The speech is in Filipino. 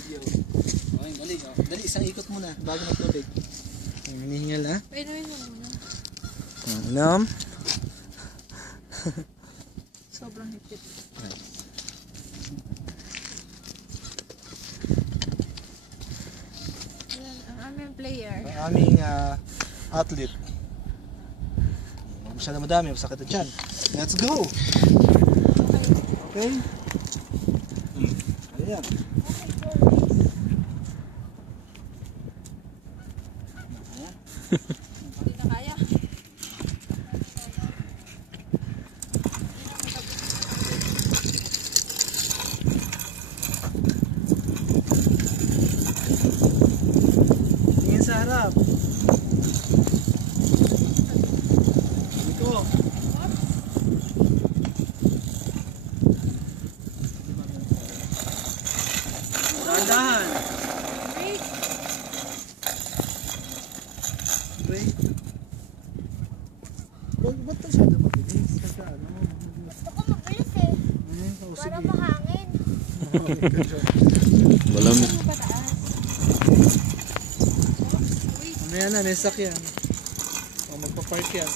video. Okay, dali. Dali, isang ikot muna bago magtubig. Hinihingal ha? Painuin mo muna. Inom. Sobrang higpit. Ayan, ang aming player. Ang aming athlete. Masyado madami, masakit na dyan. Let's go! Okay? Ayan. Hindi na kaya. Tingin sa harap. Dito. Dahan-dahan. Wait. Wait. Ba't masyado mabilis? Kasi ano? Gusto ko mabilis eh. Para Sige. mahangin. Good job. Malamig. Ano ba taas? Ano yan na? May sakyan. O magpa-park yan.